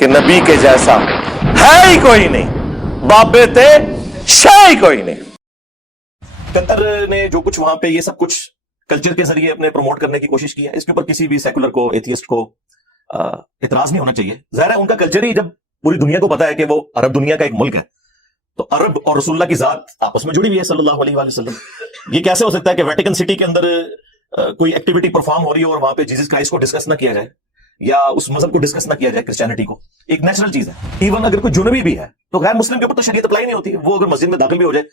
کہ نبی کے جیسا ہے ہی کوئی نہیں، بابے تے شاہ ہی کوئی نہیں۔ قطر نے جو کچھ وہاں پہ یہ سب کچھ کلچر کے ذریعے اپنے پروموٹ کرنے کی کوشش کی ہے، اس کے اوپر کسی بھی سیکولر کو، ایتھیسٹ کو اعتراض نہیں ہونا چاہیے۔ ظاہر ہے ان کا کلچر ہی، جب پوری دنیا کو پتا ہے کہ وہ عرب دنیا کا ایک ملک ہے، تو عرب اور رسول اللہ کی ذات آپس میں جڑی ہوئی ہے صلی اللہ علیہ وآلہ وسلم۔ یہ کیسے ہو سکتا ہے کہ ویٹیکن سٹی کے اندر کوئی ایکٹیویٹی پرفارم ہو رہی ہے اور وہاں پہ جیسس کرائسٹ کو ڈسکس نہ کیا جائے یا اس مذہب کو ڈسکس نہ کیا جائے، کرسچینٹی کو؟ ایک نیچرل چیز ہے۔ ایون اگر کوئی جنوبی بھی ہے تو غیر مسلم کے اوپر تو شریعت اپلائی نہیں ہوتی، وہ اگر مسجد میں داخل بھی ہو جائے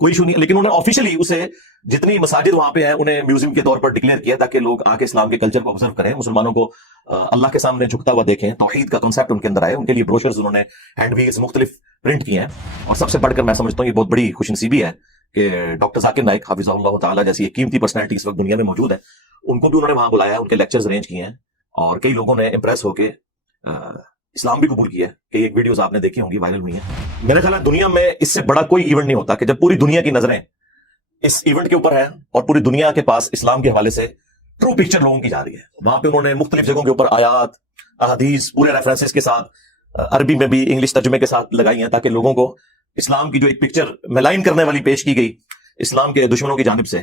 کوئی ایشو نہیں، لیکن انہوں نے آفیشلی اسے جتنی مساجد وہاں پہ ہیں انہیں میوزیم کے طور پر ڈکلیئر کیا تاکہ لوگ آ کے اسلام کے کلچر کو آبزرو کریں، مسلمانوں کو اللہ کے سامنے جھکتا ہوا دیکھیں، توحید کا کنسیپٹ ان کے اندر آئے۔ ان کے لیے بروشرز انہوں نے ہینڈ ویگز مختلف پرنٹ کیے ہیں، اور سب سے بڑھ کر میں سمجھتا ہوں یہ بہت بڑی خوش نصیبی ہے کہ ڈاکٹر ذاکر نائک حافظہ اللہ تعالیٰ جیسی ایک قیمتی پرسنالٹی اس وقت دنیا میں موجود ہے، ان کو بھی انہوں نے وہاں بلایا، ان کے لیکچرز ارینج کیے ہیں، اور کئی لوگوں نے امپریس ہو کے اسلام بھی قبول کیا ہے۔ کہ ایک ویڈیوز آپ نے دیکھی ہوں گی، وائرل ہوئی ہیں۔ میرے خیال ہے دنیا میں اس سے بڑا کوئی ایونٹ نہیں ہوتا کہ جب پوری دنیا کی نظریں اس ایونٹ کے اوپر ہے اور پوری دنیا کے پاس اسلام کے حوالے سے ٹرو پکچر لوگوں کی جا رہی ہے۔ وہاں پہ انہوں نے مختلف جگہوں کے اوپر آیات، احادیث پورے ریفرنسز کے ساتھ عربی میں بھی انگلش ترجمے کے ساتھ لگائی ہیں تاکہ لوگوں کو اسلام کی جو ایک پکچر ملائن کرنے والی پیش کی گئی اسلام کے دشمنوں کی جانب سے،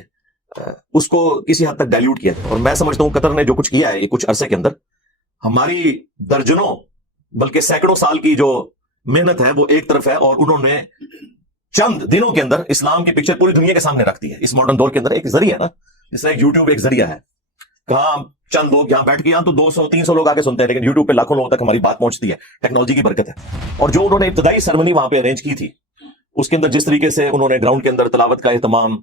اس کو کسی حد تک ڈائلیوٹ کیا جائے۔ اور میں سمجھتا ہوں قطر نے جو کچھ کیا ہے یہ کچھ عرصے کے اندر، ہماری درجنوں بلکہ سینکڑوں سال کی جو محنت ہے وہ ایک طرف ہے، اور انہوں نے چند دنوں کے اندر اسلام کی پکچر پوری دنیا کے سامنے رکھ دی ہے۔ اس ماڈرن دور کے اندر ایک ذریعہ ہے نا، جس طرح یوٹیوب ایک ذریعہ ہے، کہاں چند لوگ یہاں بیٹھ کے یہاں تو 200-300 لوگ آ کے سنتے ہیں، لیکن یوٹیوب پہ لاکھوں لوگوں تک ہماری بات پہنچتی ہے، ٹیکنالوجی کی برکت ہے۔ اور جو انہوں نے ابتدائی سرمنی وہاں پہ ارینج کی تھی، اس کے اندر جس طریقے سے انہوں نے گراؤنڈ کے اندر تلاوت کا اہتمام،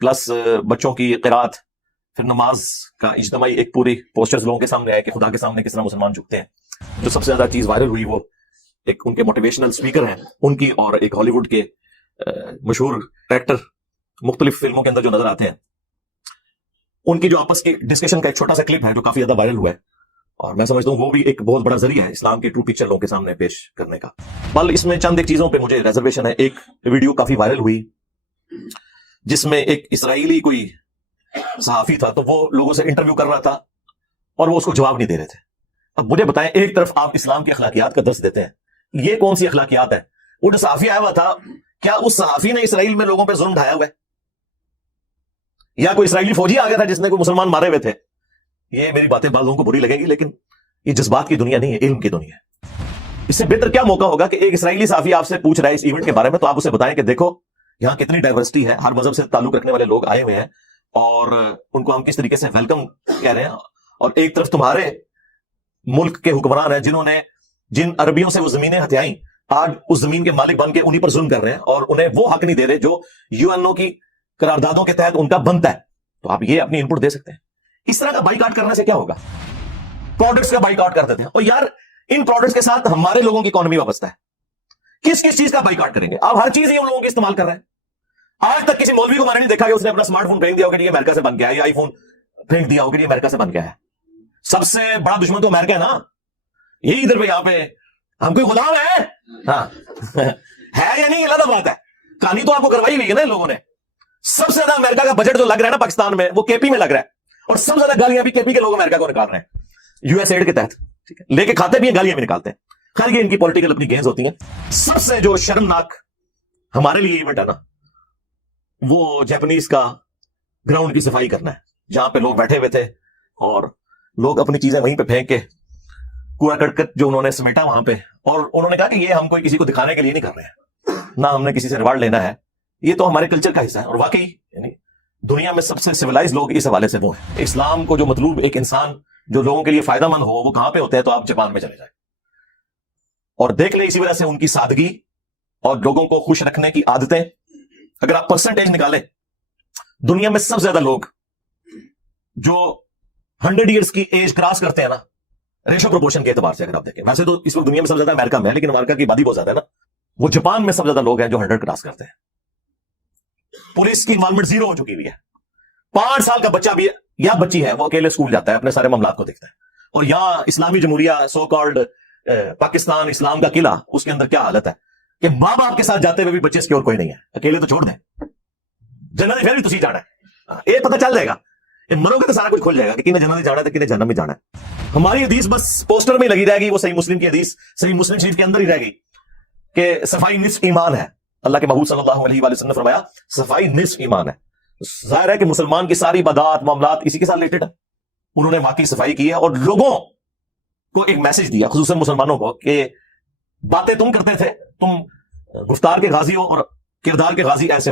پلس بچوں کی قرات، پھر نماز کا اجتماعی ایک پوری پوسٹرز لوگوں کے سامنے آئے کہ خدا کے سامنے کس طرح مسلمان جھکتے ہیں۔ جو سب سے زیادہ چیز وائرل ہوئی وہ ایک ان کے موٹیویشنل اسپیکر ہیں ان کی، اور ایک ہالی ووڈ کے مشہور ایکٹر مختلف فلموں کے اندر جو نظر آتے ہیں ان کی جو آپس کی ڈسکشن کا ایک چھوٹا سا کلپ ہے جو کافی زیادہ وائرل ہوا ہے، اور میں سمجھتا ہوں وہ بھی ایک بہت بڑا ذریعہ ہے اسلام کی ٹرو پکچر لوگوں کے سامنے پیش کرنے کا۔ بل اس میں چند ایک چیزوں پہ مجھے ریزرویشن ہے۔ ایک ویڈیو کافی وائرل ہوئی جس میں ایک اسرائیلی کوئی صحافی تھا، تو وہ لوگوں سے انٹرویو کر رہا تھا اور وہ اس کو جواب نہیں دے رہے تھے۔ اب مجھے بتائیں، ایک طرف آپ اسلام کی اخلاقیات کا درس دیتے ہیں، یہ کون سی اخلاقیات ہے؟ وہ جو صحافی آیا ہوا تھا، کیا اس صحافی نے اسرائیل میں لوگوں پہ ظلم ڈھایا ہوا ہے؟ یا کوئی اسرائیلی فوجی آ گیا تھا جس نے کوئی مسلمان مارے ہوئے تھے؟ یہ میری باتیں بعض لوگوں کو بری لگیں گی، لیکن یہ جذبات کی دنیا نہیں ہے، علم کی دنیا ہے۔ اس سے بہتر کیا موقع ہوگا کہ ایک اسرائیلی صحافی آپ سے پوچھ رہا ہے اس ایونٹ کے بارے میں، تو آپ اسے بتائیں کہ دیکھو یہاں کتنی ڈائیورسٹی ہے، ہر مذہب سے تعلق رکھنے والے لوگ آئے ہوئے ہیں اور ان کو ہم کس طریقے سے ویلکم کہہ رہے ہیں، اور ایک طرف تمہارے ملک کے حکمران ہیں جنہوں نے جن عربیوں سے وہ زمینیں ہتھیائیں، آج اس زمین کے مالک بن کے انہی پر ظلم کر رہے ہیں اور انہیں وہ حق نہیں دے رہے جو یو این او کی قراردادوں کے تحت ان کا بنتا ہے۔ تو آپ یہ اپنی انپٹ دے سکتے ہیں۔ اس طرح کا بائی کاٹ کرنے سے کیا ہوگا؟ پروڈکٹس کا بائی کاٹ کر دیتے ہیں، اور یار ان پروڈکٹس کے ساتھ ہمارے لوگوں کی اکانومی وابستہ ہے، کس کس چیز کا بائی کاٹ کریں گے؟ آپ ہر چیز ہی ان لوگوں کی استعمال کر رہے ہیں۔ آج تک کسی مولوی کو میں نے نہیں دیکھا کہ اس نے اپنا اسمارٹ فون پھینک دیا ہوگا کہ یہ امریکہ سے بن گیا ہے، یا آئی فون پھینک دیا ہوگا کہ یہ امریکہ سے بن گیا ہے۔ سب سے بڑا دشمن تو امریکہ ہے نا، یہی ادھر پہ یہاں پہ ہم کوئی غلام ہے؟ ہاں ہے یا نہیں، الگ بات ہے، کہانی تو آپ کو کروائی ہوئی ہے نا ان لوگوں نے۔ سب سے زیادہ امریکہ کا بجٹ جو لگ رہا ہے نا پاکستان میں، وہ کے پی میں لگ رہا ہے، اور سب سے زیادہ گالیاں بھی کے پی کے لوگ امریکہ کو نکال رہے ہیں یو ایس ایڈ کے تحت، ٹھیک ہے، لے کے کھاتے بھی ہیں، گالیاں بھی نکالتے ہیں۔ خیر یہ ان کی پولیٹیکل اپنی گیمز ہوتی ہیں۔ سب سے جو شرمناک ہمارے لیے ایونٹ ہے نا، وہ جاپنیز کا گراؤنڈ کی صفائی کرنا ہے، جہاں پہ لوگ بیٹھے ہوئے تھے اور لوگ اپنی چیزیں وہیں پہ پھینک کے کوڑا کرکٹ جو انہوں نے سمیٹا وہاں پہ، اور انہوں نے کہا کہ یہ ہم کوئی کسی کو دکھانے کے لیے نہیں کر رہے ہیں، نہ ہم نے کسی سے ریوارڈ لینا ہے، یہ تو ہمارے کلچر کا حصہ ہے۔ اور واقعی یعنی دنیا میں سب سے سویلائز لوگ اس حوالے سے وہ ہیں۔ اسلام کو جو مطلوب ایک انسان جو لوگوں کے لیے فائدہ مند ہو، وہ کہاں پہ ہوتے ہیں؟ تو آپ جاپان میں چلے جائیں اور دیکھ لیں۔ اسی وجہ سے ان کی سادگی اور لوگوں کو خوش رکھنے کی عادتیں، اگر آپ پرسنٹیج نکالیں، دنیا میں سب سے زیادہ لوگ جو 100 ایئرس کی ایج کراس کرتے ہیں نا، ریشو پروپورشن کے اعتبار سے اگر آپ دیکھیں، ویسے تو اس وقت دنیا میں سب سے زیادہ امریکہ میں ہے، لیکن امریکہ کی آبادی بہت زیادہ ہے نا، وہ جاپان میں سب سے زیادہ لوگ ہیں جو 100 کراس کرتے ہیں۔ پولیس کی انوالومنٹ 0 ہو چکی ہوئی ہے۔ 5 سال کا بچہ بھی یا بچی ہے، وہ اکیلے اسکول جاتا ہے، اپنے سارے معاملات کو دیکھتا ہے۔ اور یہاں اسلامی جمہوریہ سو کالڈ پاکستان، اسلام کا قلعہ، اس کے اندر کیا حالت ہے کہ ماں باپ کے ساتھ جاتے ہوئے بھی بچے سکیور کوئی نہیں ہے، اکیلے تو چھوڑ دیں، جنت پھر بھی تسی جانا ہے، یہ پتہ چل جائے گا، مرو گے تو سارا کچھ کھل جائے گا کہ کنہیں جنت جانا ہے تو کنہیں جہنم میں جانا ہے۔ ہماری حدیث بس پوسٹر میں لگی رہے گی، وہ صحیح مسلم کی حدیث صحیح مسلم شریف کے اندر ہی رہے گی کہ صفائی نصف ایمان ہے. اللہ کے محبوب صلی اللہ علیہ وآلہ وسلم نے فرمایا صفائی نصف ایمان ہے. ظاہر ہے کہ مسلمان کی ساری عبادات معاملات اسی کے ساتھ ریلیٹڈ ہے. انہوں نے واقعی صفائی کی ہے اور لوگوں کو ایک میسج دیا، خصوصاً مسلمانوں کو، کہ باتیں تم کرتے تھے، تم گفتار کے غازی ہو اور کردار کے غازی ایسے ہو.